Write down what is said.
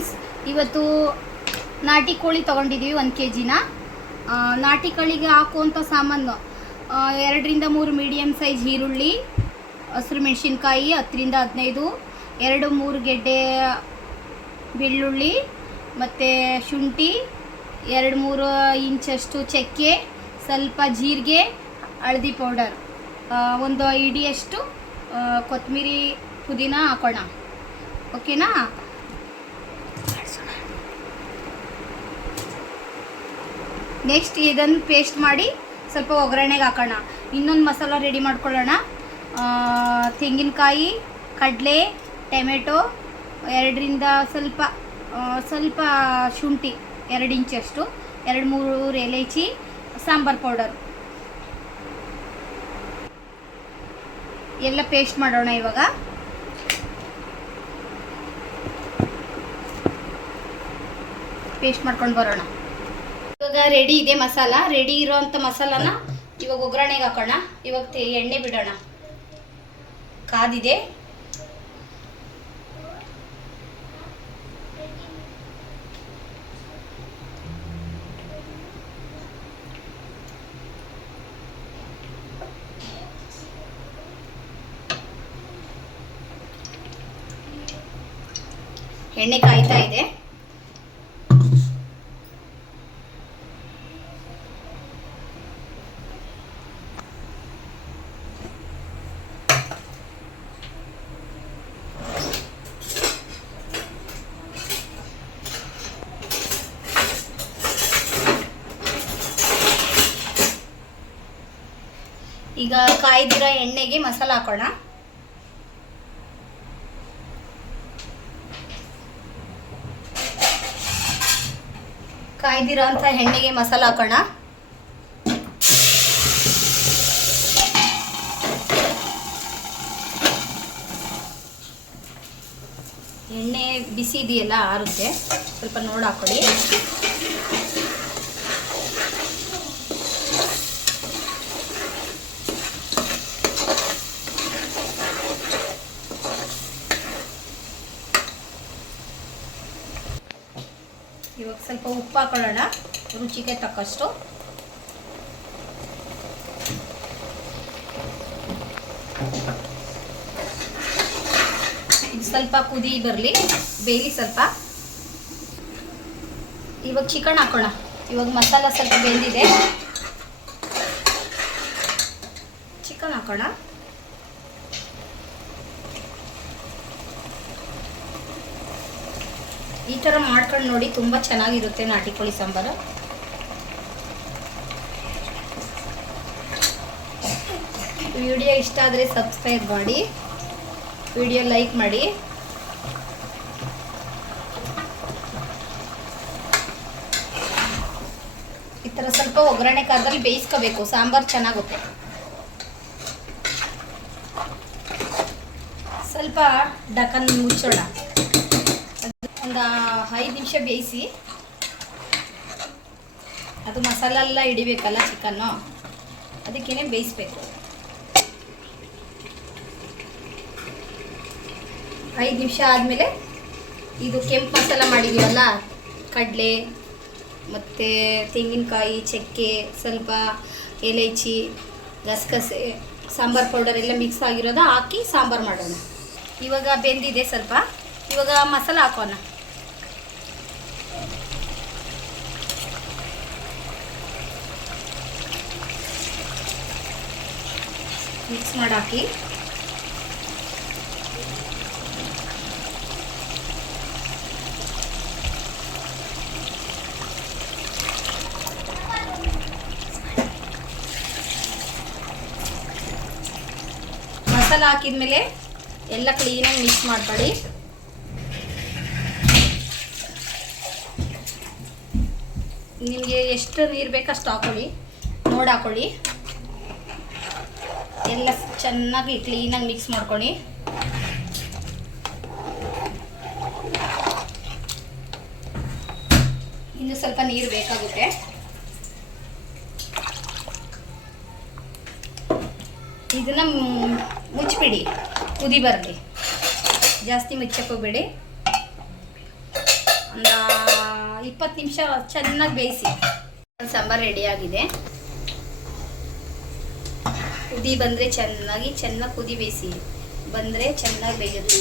Friends, ಇವತ್ತು ನಾಟಿ ಕೋಳಿ ತೊಗೊಂಡಿದ್ದೀವಿ 1 kg. ನಾಟಿ ಕೋಳಿಗೆ ಹಾಕುವಂಥ ಸಾಮಾನು 2 ರಿಂದ 3 ಮೀಡಿಯಮ್ ಸೈಜ್ ಈರುಳ್ಳಿ, ಹಸಿರು ಮೆಣಸಿನ್ಕಾಯಿ 10 ರಿಂದ 15, 2-3 ಗೆಡ್ಡೆ ಬೆಳ್ಳುಳ್ಳಿ, ಮತ್ತು ಶುಂಠಿ, 2-3 ಇಂಚಷ್ಟು ಚಕ್ಕೆ, ಸ್ವಲ್ಪ ಜೀರಿಗೆ, ಹಳದಿ ಪೌಡರ್, ಒಂದು ಹಿಡಿಯಷ್ಟು ಕೊತ್ತಂಬರಿ ಪುದೀನ ಹಾಕೋಣ. ಓಕೆನಾ? ನೆಕ್ಸ್ಟ್ ಇದನ್ನು ಪೇಸ್ಟ್ ಮಾಡಿ ಸ್ವಲ್ಪ ಒಗ್ಗರಣೆಗೆ ಹಾಕೋಣ. ಇನ್ನೊಂದು ಮಸಾಲ ರೆಡಿ ಮಾಡ್ಕೊಳ್ಳೋಣ. ತೆಂಗಿನಕಾಯಿ, ಕಡಲೆ, ಟೊಮೆಟೊ, 2 ರಿಂದ ಸ್ವಲ್ಪ ಶುಂಠಿ 2 ಇಂಚಷ್ಟು, 2-3 ಎಲೈಚಿ, ಸಾಂಬಾರ್ ಪೌಡರ್ ಎಲ್ಲ ಪೇಸ್ಟ್ ಮಾಡೋಣ. ಇವಾಗ ಪೇಸ್ಟ್ ಮಾಡ್ಕೊಂಡು ಬರೋಣ. ಇವಾಗ ರೆಡಿ ಇದೆ ಮಸಾಲ. ರೆಡಿ ಇರೋವಂಥ ಮಸಾಲಾನ ಇವಾಗ ಒಗ್ಗರಣೆಗೆ ಹಾಕೋಣ. ಇವಾಗ ಎಣ್ಣೆ ಬಿಡೋಣ. ಕಾದಿದೆ. ಎಣ್ಣೆ ಕಾಯ್ತಾ ಇದೆ. ಈಗ ಕಾಯ್ದಿರೋ ಎಣ್ಣೆಗೆ ಮಸಾಲ ಹಾಕೋಣ. ಕಾಯ್ದಿರೋ ಅಂಥ ಎಣ್ಣೆಗೆ ಮಸಾಲ ಹಾಕೋಣ. ಎಣ್ಣೆ ಬಿಸಿ ಇದೆಯಲ್ಲ, ಆರುತ್ತೆ. ಸ್ವಲ್ಪ ನೋಡಿ ಹಾಕೊಳ್ಳಿ. ಇವಾಗ ಸ್ವಲ್ಪ ಉಪ್ಪು ಹಾಕೊಳ್ಳೋಣ, ರುಚಿಗೆ ತಕ್ಕಷ್ಟು. ಇದು ಸ್ವಲ್ಪ ಕುದಿ ಬರಲಿ, ಬೇಯಲಿ ಸ್ವಲ್ಪ. ಇವಾಗ ಚಿಕನ್ ಹಾಕೋಣ. ಇವಾಗ ಮಸಾಲ ಸ್ವಲ್ಪ ಬೆಂದಿದೆ, ಚಿಕನ್ ಹಾಕೋಣ. ಈ ಥರ ಮಾಡ್ಕೊಂಡು ನೋಡಿ, ತುಂಬ ಚೆನ್ನಾಗಿರುತ್ತೆ ನಾಟಿ ಕೋಳಿ ಸಾಂಬಾರು. ವಿಡಿಯೋ ಇಷ್ಟ ಆದರೆ ಸಬ್ಸ್ಕ್ರೈಬ್ ಮಾಡಿ, ವಿಡಿಯೋ ಲೈಕ್ ಮಾಡಿ. ಈ ಥರ ಸ್ವಲ್ಪ ಒಗ್ಗರಣೆ ಕಾದಲ್ಲಿ ಬೇಯಿಸ್ಕೋಬೇಕು, ಸಾಂಬಾರು ಚೆನ್ನಾಗುತ್ತೆ. ಸ್ವಲ್ಪ ಡಕನ್ ಮುಚ್ಚೋಣ. ಒಂದು 5 ನಿಮಿಷ ಬೇಯಿಸಿ. ಅದು ಮಸಾಲ ಎಲ್ಲ ಹಿಡಿಬೇಕಲ್ಲ ಚಿಕನ್ನು, ಅದಕ್ಕೇನೆ ಬೇಯಿಸ್ಬೇಕು. 5 ನಿಮಿಷ ಆದಮೇಲೆ ಇದು ಕೆಂಪು ಮಸಾಲ ಮಾಡಿದ್ದೀವಲ್ಲ, ಕಡಲೆ ಮತ್ತು ತೆಂಗಿನಕಾಯಿ, ಚಕ್ಕೆ, ಸ್ವಲ್ಪ ಎಲೈಚಿ, ಗಸಗಸೆ, ಸಾಂಬಾರ್ ಪೌಡರ್ ಎಲ್ಲ ಮಿಕ್ಸ್ ಆಗಿರೋದು ಹಾಕಿ ಸಾಂಬಾರು ಮಾಡೋಣ. ಇವಾಗ ಬೆಂದಿದೆ ಸ್ವಲ್ಪ. ಇವಾಗ ಮಸಾಲ ಹಾಕೋಣ. ಮಿಕ್ಸ್ ಮಾಡಿ ಹಾಕಿ. ಮಸಾಲ ಹಾಕಿದ್ಮೇಲೆ ಎಲ್ಲ ಕ್ಲೀನಾಗಿ ಮಿಕ್ಸ್ ಮಾಡ್ಕೊಳ್ಳಿ. ನಿಮಗೆ ಎಷ್ಟು ನೀರು ಬೇಕೋ ಅಷ್ಟು ಹಾಕೊಳ್ಳಿ, ನೋಡಿ ಹಾಕೊಳ್ಳಿ. ಎಲ್ಲ ಚೆನ್ನಾಗಿ ಕ್ಲೀನಾಗಿ ಮಿಕ್ಸ್ ಮಾಡ್ಕೊಳ್ಳಿ. ಇನ್ನು ಸ್ವಲ್ಪ ನೀರು ಬೇಕಾಗುತ್ತೆ. ಇದನ್ನು ಮುಚ್ಚಿಬಿಡಿ, ಕುದಿ ಬರಲಿ. ಜಾಸ್ತಿ ಮುಚ್ಚಕ್ಕೆ ಹೋಗಬೇಡಿ. 20 ನಿಮಿಷ ಚೆನ್ನಾಗಿ ಬೇಯಿಸಿ. ಸಾಂಬಾರು ರೆಡಿಯಾಗಿದೆ. ಕುದಿ ಬಂದರೆ ಚೆನ್ನಾಗಿ ಕುದಿ ಬೇಯಿಸಿ ಬಂದರೆ ಚೆನ್ನಾಗಿ ಬೇಯುತ್ತೆ.